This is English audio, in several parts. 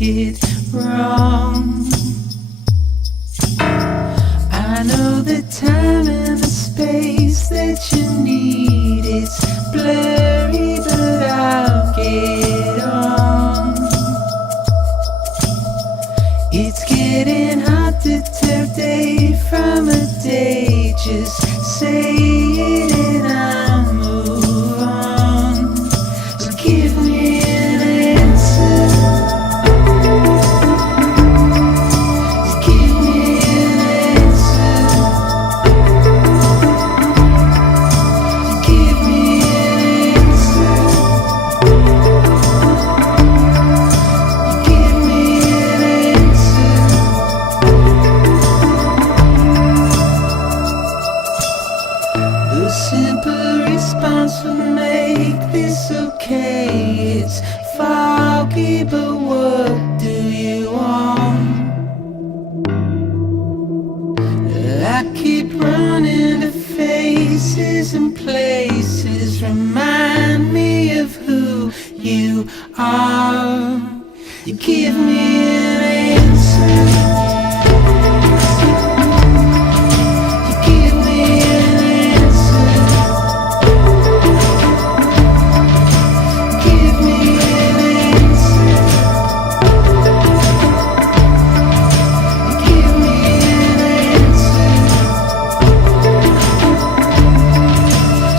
make it wrong. I know the time and the space that you need. It's blurry, but I'll get on. It's getting hard to tell day from a day. Just say it and I'll move on. So give me an answer. Just give me an answer. Just give me an answer. Give me an answer. A simple response would make this okay. It's foggy, but what do you want? I keep running to faces and places. Remind me of who you are. You give me an answer. Give me an answer. Give me an answer. Give me an answer.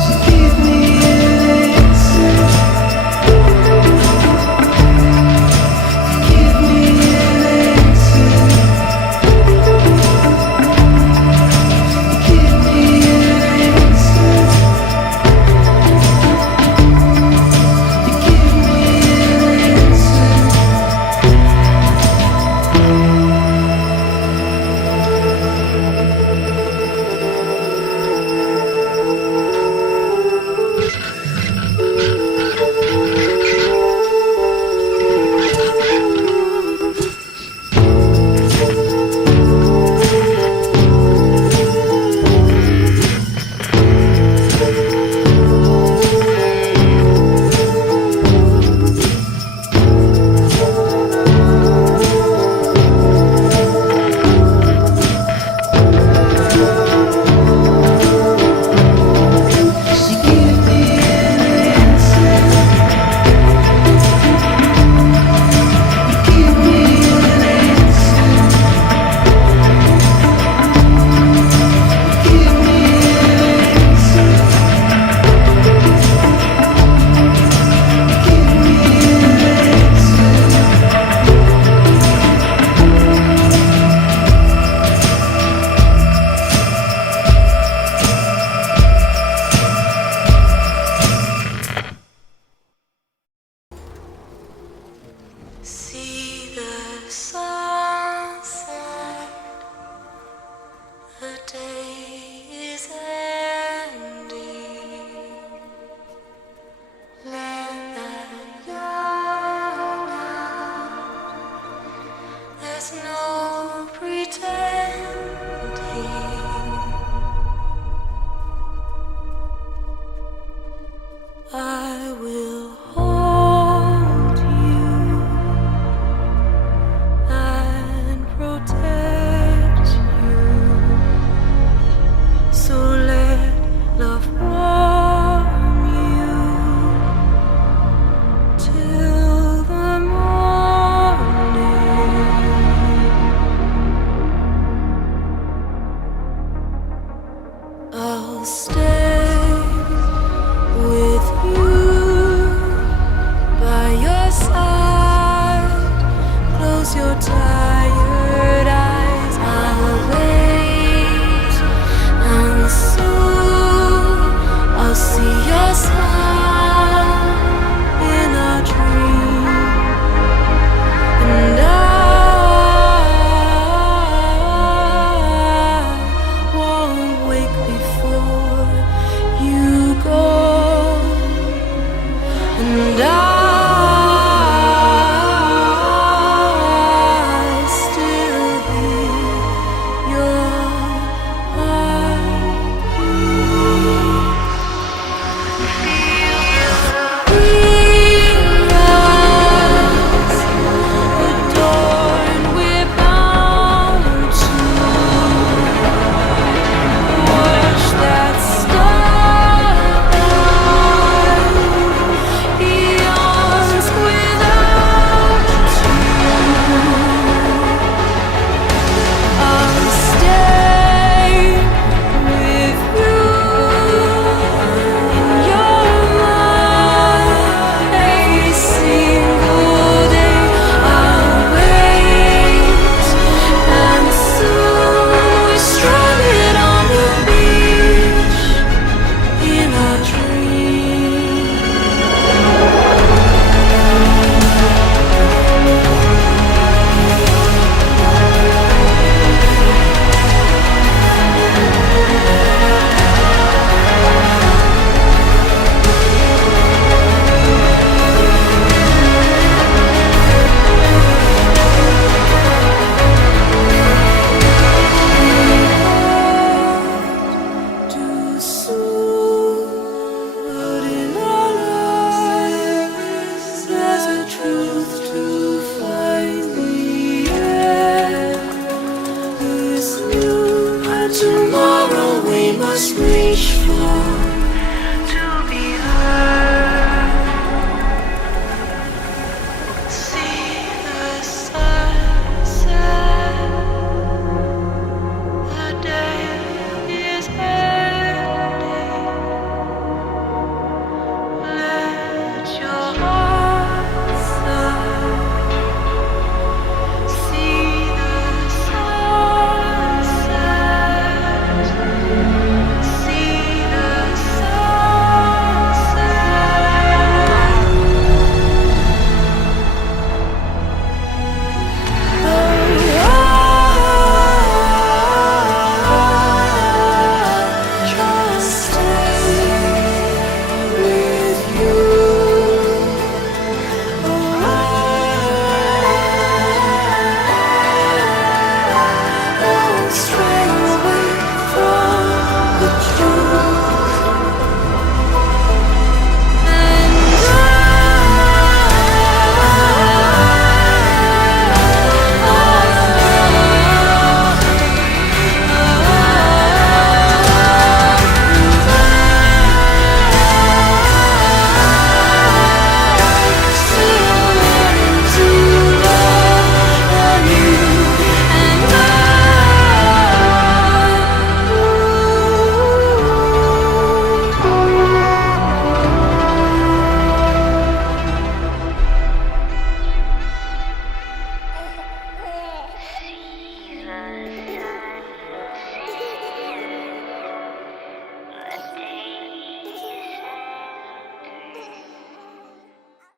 So give me an answer. Give me an answer. Give me an answer. Give me an answer. So give me an answer. Give me an answer. Give me an answer. Give me an answer. See the sun.